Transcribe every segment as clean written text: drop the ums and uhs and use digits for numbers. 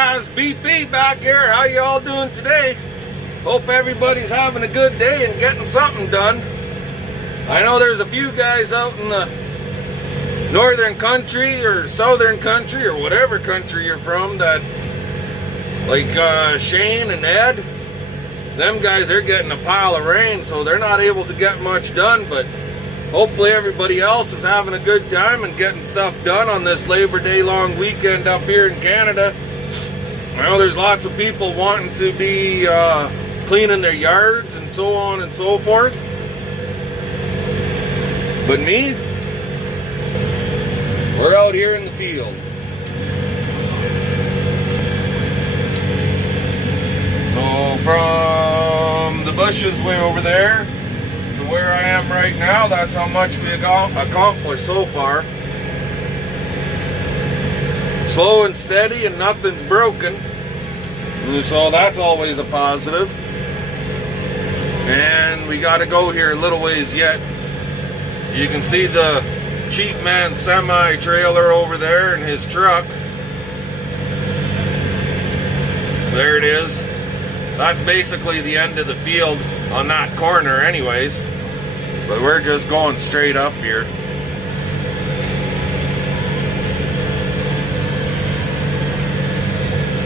guys, BP back here. How you all doing today? Hope everybody's having a good day and getting something done. I know there's a few guys out in the northern country or southern country or whatever country you're from that, like Shane and Ed, them guys, they're getting a pile of rain, so they're not able to get much done, but hopefully everybody else is having a good time and getting stuff done on this Labor Day long weekend up here in Canada. I know there's lots of people wanting to be cleaning their yards and so on and so forth. But me, we're out here in the field. So from the bushes way over there to where I am right now, that's how much we accomplished so far. Slow and steady and nothing's broken. So that's always a positive. And we got to go here a little ways yet. You can see the Chief Man semi-trailer over there and his truck. There it is. That's basically the end of the field on that corner anyways. But we're just going straight up here.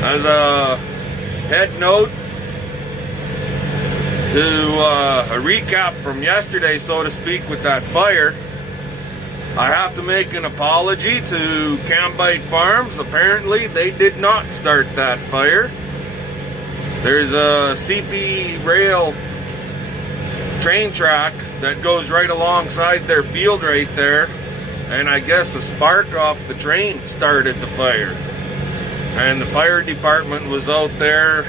As a head note to a recap from yesterday, so to speak, with that fire, I have to make an apology to Cambite Farms. Apparently they did not start that fire. There's a CP rail train track that goes right alongside their field right there, and I guess a spark off the train started the fire. And the fire department was out there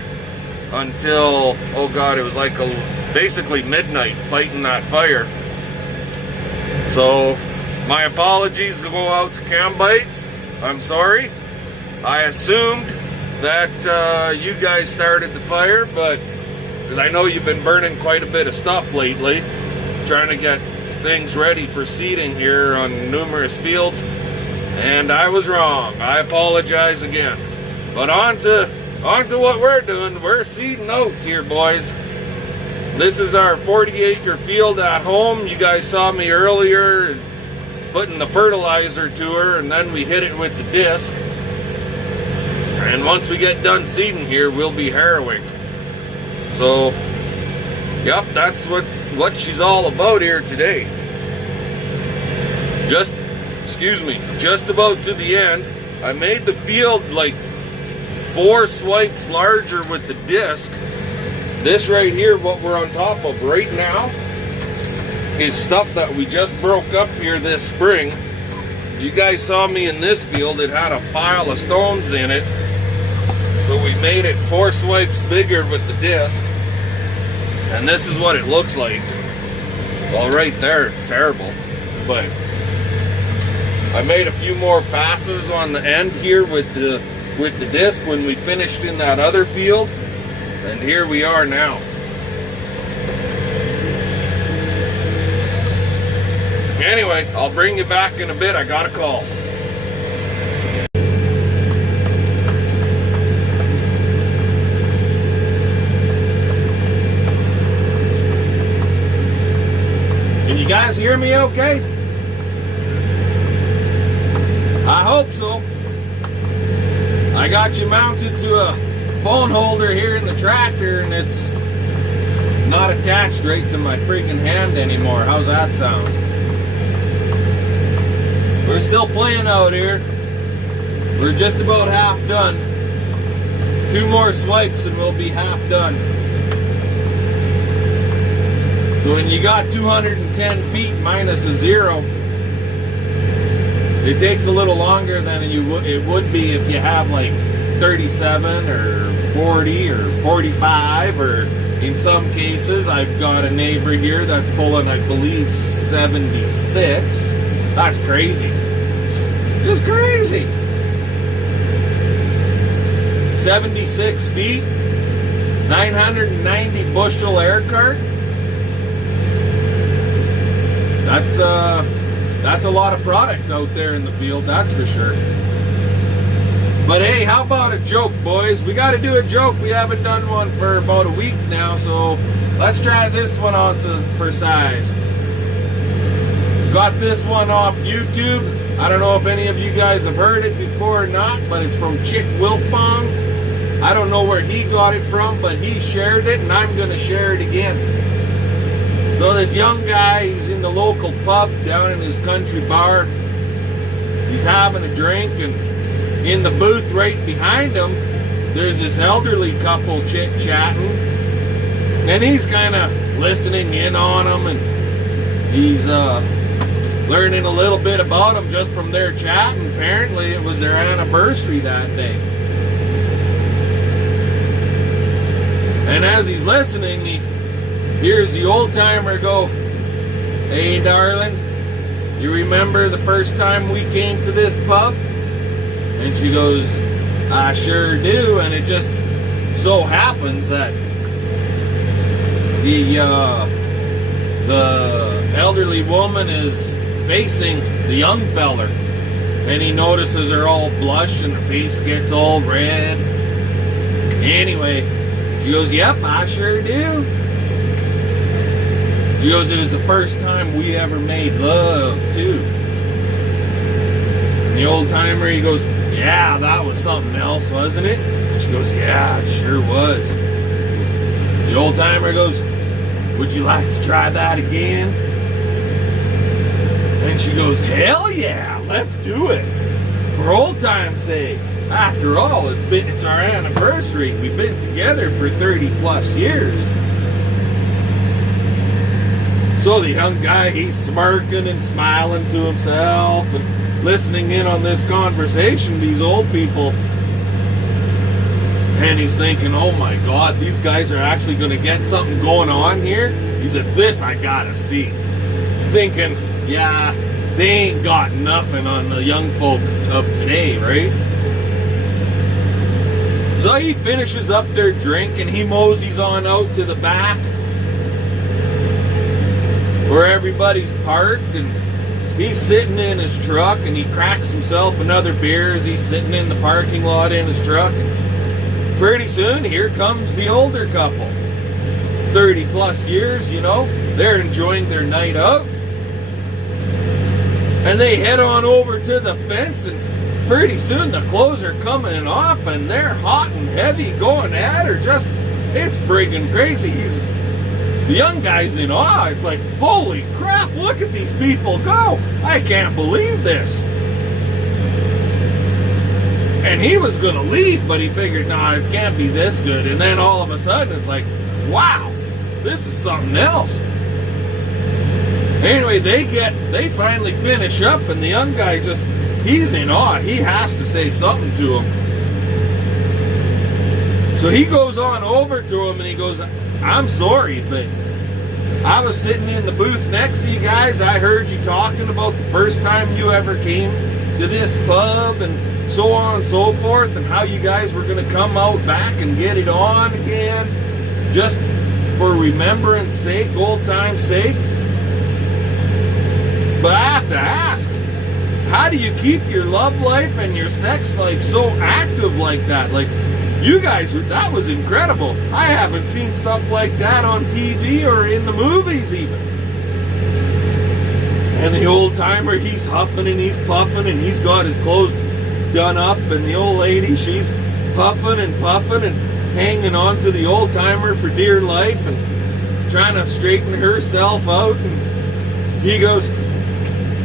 until, oh God, it was like basically midnight fighting that fire. So my apologies go out to Cambites. I'm sorry. I assumed that you guys started the fire, but because I know you've been burning quite a bit of stuff lately, trying to get things ready for seeding here on numerous fields, and I was wrong. I apologize again. But on to what we're doing. We're seeding oats here, boys. This is our 40-acre field at home. You guys saw me earlier putting the fertilizer to her, and then we hit it with the disc. And once we get done seeding here, we'll be harrowing. So, yep, that's what she's all about here today. Just about to the end. I made the field like 4 swipes larger with the disc. This right here, what we're on top of right now, is stuff that we just broke up here this spring. You guys saw me in this field. It had a pile of stones in it. So we made it 4 swipes bigger with the disc. And this is what it looks like. Well, right there, it's terrible. But I made a few more passes on the end here with the disc when we finished in that other field, and here we are now. Anyway, I'll bring you back in a bit. I got a call. Can you guys hear me okay? I hope so. I got you mounted to a phone holder here in the tractor, and it's not attached right to my freaking hand anymore. How's that sound? We're still playing out here. We're just about half done. 2 more swipes and we'll be half done. So when you got 210 feet minus a 0, it takes a little longer than it would be if you have like 37 or 40 or 45, or in some cases, I've got a neighbor here that's pulling, I believe, 76. That's crazy. It's crazy. 76 feet, 990 bushel air cart. That's a lot of product out there in the field, that's for sure. But hey, how about a joke, boys? We got to do a joke. We haven't done one for about a week now, so let's try this one on for size. Got this one off YouTube. I don't know if any of you guys have heard it before or not, but it's from Chick Wilfong. I don't know where he got it from, but he shared it, and I'm going to share it again. So this young guy, he's in the local pub down in his country bar. He's having a drink, and in the booth right behind him, there's this elderly couple chit-chatting, and he's kind of listening in on them, and he's learning a little bit about them just from their chat, and apparently it was their anniversary that day. And as he's listening, he hears the old-timer go, "Hey, darling, you remember the first time we came to this pub?" And she goes, "I sure do." And it just so happens that the elderly woman is facing the young feller, and he notices her all blush and her face gets all red. Anyway, she goes, "Yep, I sure do." She goes, "It was the first time we ever made love, too." And the old timer, he goes, "Yeah, that was something else, wasn't it?" And she goes, "Yeah, it sure was." The old timer goes, "Would you like to try that again?" And she goes, "Hell yeah, let's do it. For old time's sake. After all, it's our anniversary. We've been together for 30 plus years." So the young guy, he's smirking and smiling to himself and listening in on this conversation, these old people. And he's thinking, "Oh my God, these guys are actually going to get something going on here." He said, "This I gotta see." Thinking, yeah, they ain't got nothing on the young folks of today, right? So he finishes up their drink and he moseys on out to the back where everybody's parked, and he's sitting in his truck and he cracks himself another beer as he's sitting in the parking lot in his truck. And pretty soon, here comes the older couple. 30 plus years, you know, they're enjoying their night out. And they head on over to the fence, and pretty soon the clothes are coming off and they're hot and heavy going at her. Just, it's friggin' crazy. The young guy's in awe. It's like, holy crap, look at these people go. I can't believe this. And he was going to leave, but he figured, nah, it can't be this good. And then all of a sudden, it's like, wow, this is something else. Anyway, they finally finish up, and the young guy he's in awe. He has to say something to him. So he goes on over to him and he goes, "I'm sorry, but I was sitting in the booth next to you guys. I heard you talking about the first time you ever came to this pub and so on and so forth, and how you guys were going to come out back and get it on again, just for remembrance sake, old time's sake. But I have to ask, how do you keep your love life and your sex life so active like that? Like, you guys, that was incredible. I haven't seen stuff like that on TV or in the movies even." And the old timer, he's huffing and he's puffing and he's got his clothes done up, and the old lady, she's puffing and puffing and hanging on to the old timer for dear life and trying to straighten herself out. And he goes,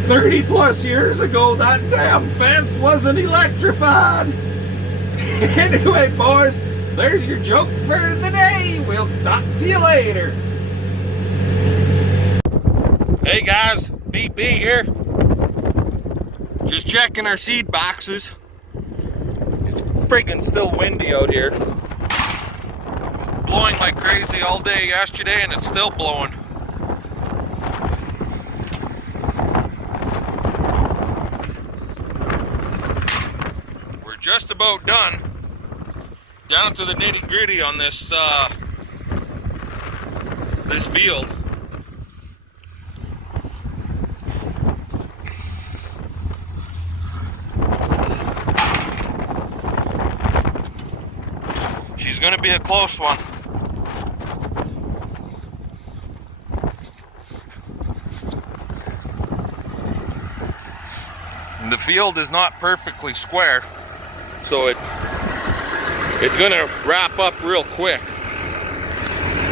30 plus years ago, that damn fence wasn't electrified. Anyway, boys, there's your joke for the day. We'll talk to you later. Hey guys, BP here. Just checking our seed boxes. It's freaking still windy out here. It was blowing like crazy all day yesterday, and it's still blowing. We're just about done. Down to the nitty-gritty on this this field. going to be a close one. And the field is not perfectly square, so it's going to wrap up real quick.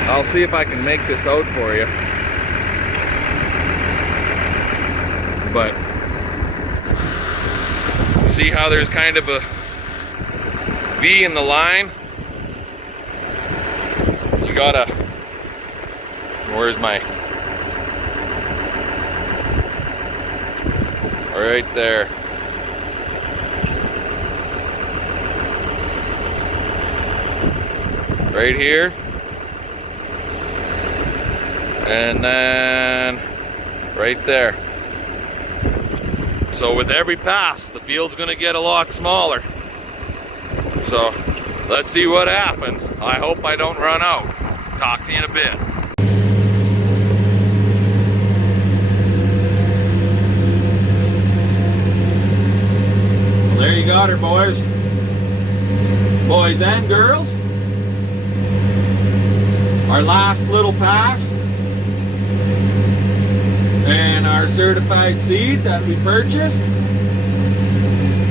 I'll see if I can make this out for you. But you see how there's kind of a V in the line? You gotta, where's my, right there. Right here. And then right there. So with every pass, the field's gonna get a lot smaller. So let's see what happens. I hope I don't run out. Talk to you in a bit. Well, there you got her, boys. Boys and girls. Our last little pass. And our certified seed that we purchased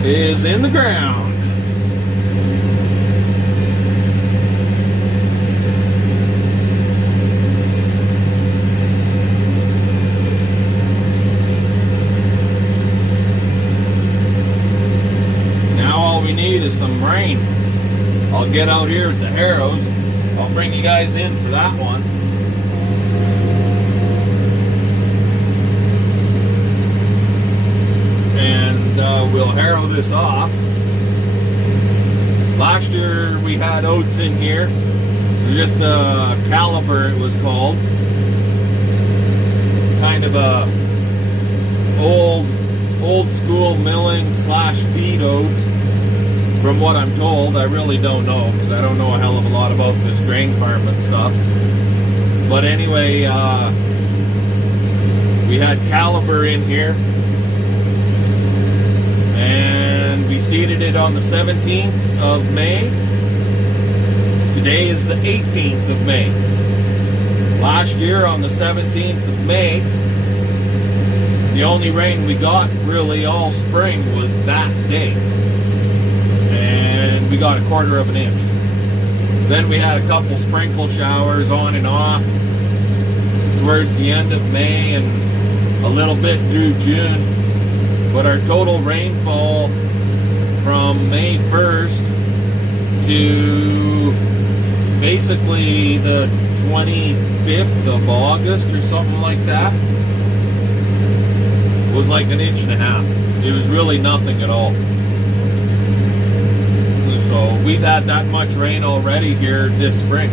is in the ground. Now all we need is some rain. I'll get out here with the harrows. I'll bring you guys in for that one. We'll harrow this off. Last year we had oats in here. Just a caliber, it was called. Kind of a old school milling slash feed oats. From what I'm told, I really don't know, because I don't know a hell of a lot about this grain farm and stuff. But anyway, we had caliber in here. And we seeded it on the 17th of May. Today is the 18th of May. Last year on the 17th of May, the only rain we got really all spring was that day. And we got 1/4 of an inch. Then we had a couple sprinkle showers on and off towards the end of May and a little bit through June. But our total rainfall from May 1st to basically the 25th of August or something like that was like 1.5 inches. It was really nothing at all. So we've had that much rain already here this spring.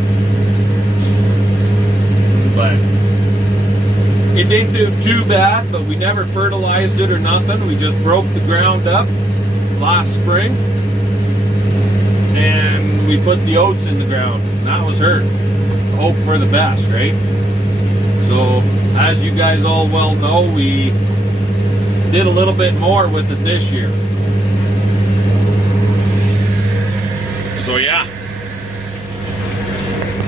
But it didn't do too bad, but we never fertilized it or nothing. We just broke the ground up last spring. And we put the oats in the ground. And that was her. Hope for the best, right? So, as you guys all well know, we did a little bit more with it this year. So yeah.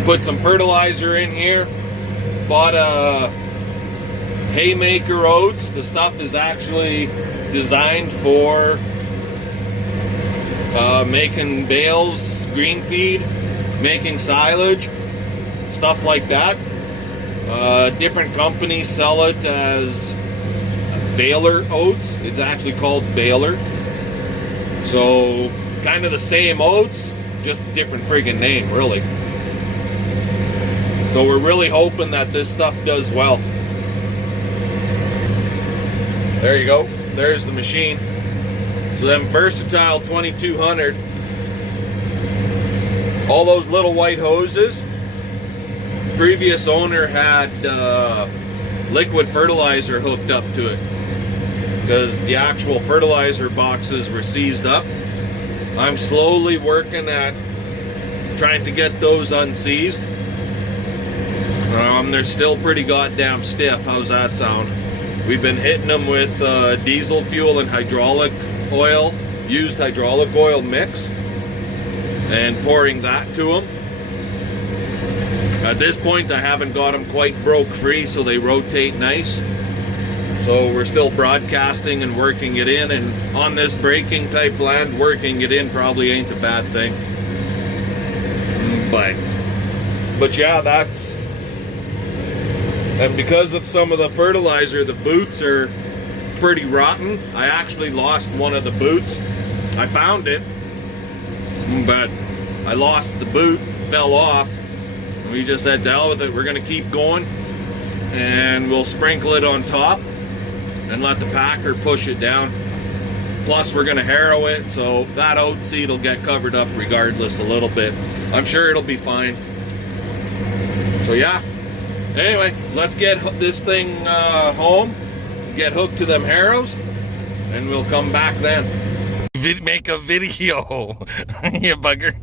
Put some fertilizer in here. Bought a Haymaker oats. The stuff is actually designed for making bales, green feed, making silage, stuff like that. Different companies sell it as baler oats. It's actually called baler. So kind of the same oats, just different friggin' name, really. So we're really hoping that this stuff does well. There you go. There's the machine. So them Versatile 2200. All those little white hoses. Previous owner had liquid fertilizer hooked up to it because the actual fertilizer boxes were seized up. I'm slowly working at trying to get those unseized. They're still pretty goddamn stiff. How's that sound? We've been hitting them with diesel fuel and hydraulic oil, used hydraulic oil mix. and pouring that to them. At this point, I haven't got them quite broke free, so they rotate nice. So we're still broadcasting and working it in, and on this braking type land, working it in probably ain't a bad thing. But yeah, that's, and because of some of the fertilizer, the boots are pretty rotten. I actually lost one of the boots. I found it, but I lost the boot, fell off. We just said, to hell with it, we're gonna keep going, and we'll sprinkle it on top and let the packer push it down. Plus we're gonna harrow it, so that oat seed will get covered up regardless a little bit. I'm sure it'll be fine. So yeah, anyway, let's get this thing home, get hooked to them harrows, and we'll come back then. Make a video. You bugger.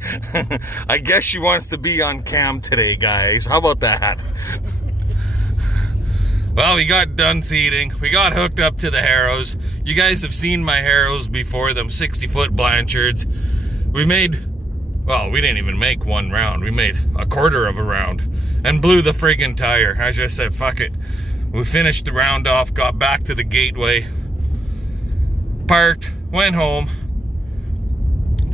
I guess she wants to be on cam today, guys. How about that? Well, we got done seeding. We got hooked up to the harrows. You guys have seen my harrows before, them 60-foot Blanchards. We made, well, we didn't even make one round. We made a quarter of a round and blew the friggin' tire. I just said, fuck it. We finished the round off, got back to the gateway, parked, went home,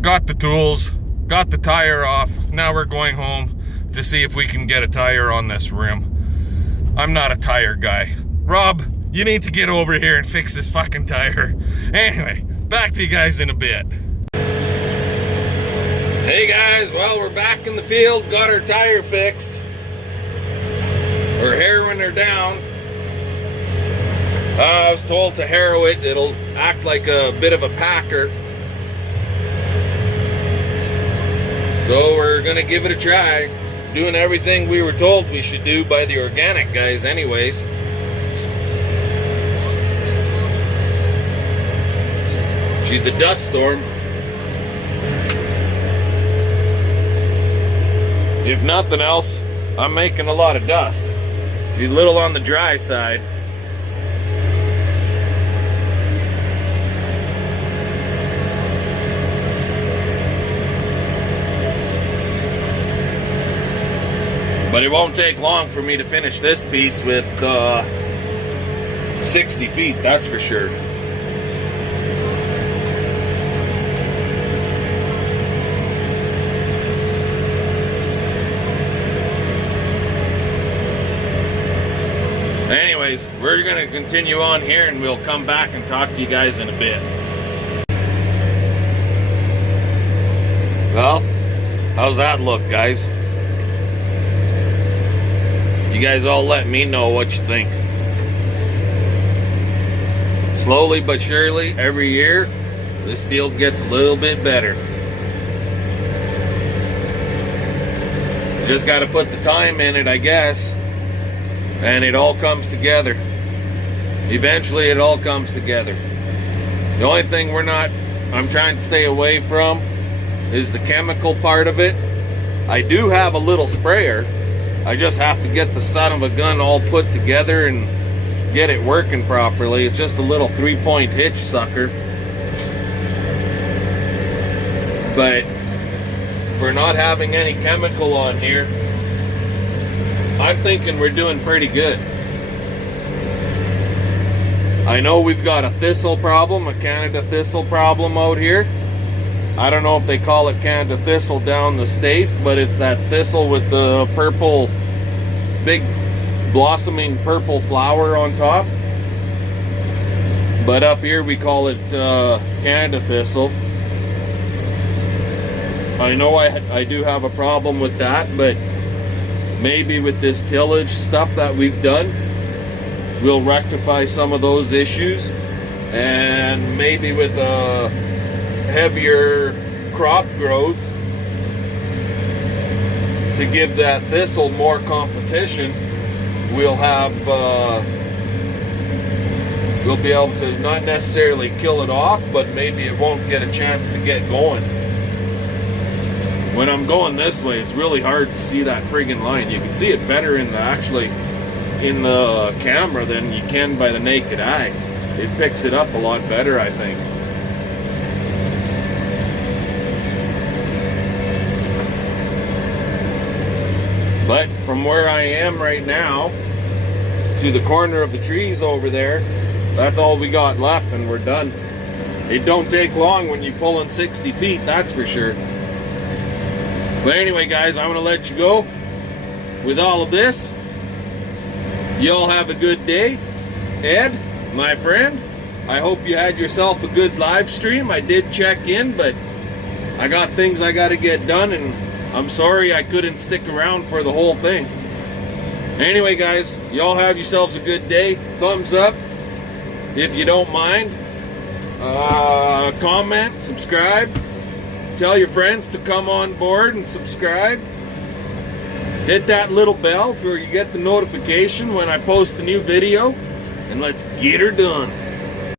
got the tools, got the tire off. Now we're going home to see if we can get a tire on this rim. I'm not a tire guy. Rob, you need to get over here and fix this fucking tire. Anyway, back to you guys in a bit. Hey guys, well, we're back in the field, got our tire fixed. We're harrowing her down. I was told to harrow it. It'll act like a bit of a packer. So we're gonna give it a try. Doing everything we were told we should do by the organic guys anyways. She's a dust storm. If nothing else, I'm making a lot of dust. She's a little on the dry side. But it won't take long for me to finish this piece with 60 feet, that's for sure. Anyways, we're going to continue on here and we'll come back and talk to you guys in a bit. Well, how's that look, guys? You guys all let me know what you think. Slowly but surely, every year, this field gets a little bit better. Just got to put the time in it, I guess. And it all comes together. Eventually, it all comes together. The only thing I'm trying to stay away from is the chemical part of it. I do have a little sprayer. I just have to get the son of a gun all put together and get it working properly. It's just a little 3-point hitch sucker. But for not having any chemical on here, I'm thinking we're doing pretty good. I know we've got a thistle problem, a Canada thistle problem out here. I don't know if they call it Canada thistle down the States, but it's that thistle with the purple, big blossoming purple flower on top. But up here we call it Canada thistle. I know I do have a problem with that, but maybe with this tillage stuff that we've done, we'll rectify some of those issues. And maybe with a heavier crop growth to give that thistle more competition, we'll be able to not necessarily kill it off, but maybe it won't get a chance to get going. When I'm going this way, it's really hard to see that friggin' line. You can see it better in the camera than you can by the naked eye. It picks it up a lot better, I think. But from where I am right now to the corner of the trees over there, that's all we got left and we're done. It don't take long when you're pulling 60 feet, that's for sure. But anyway, guys, I'm gonna let you go with all of this. Y'all have a good day. Ed, my friend, I hope you had yourself a good live stream. I did check in, but I got things I gotta get done, and I'm sorry I couldn't stick around for the whole thing. Anyway, guys, y'all have yourselves a good day. Thumbs up if you don't mind. Comment, subscribe. Tell your friends to come on board and subscribe. Hit that little bell so you get the notification when I post a new video. And let's get her done.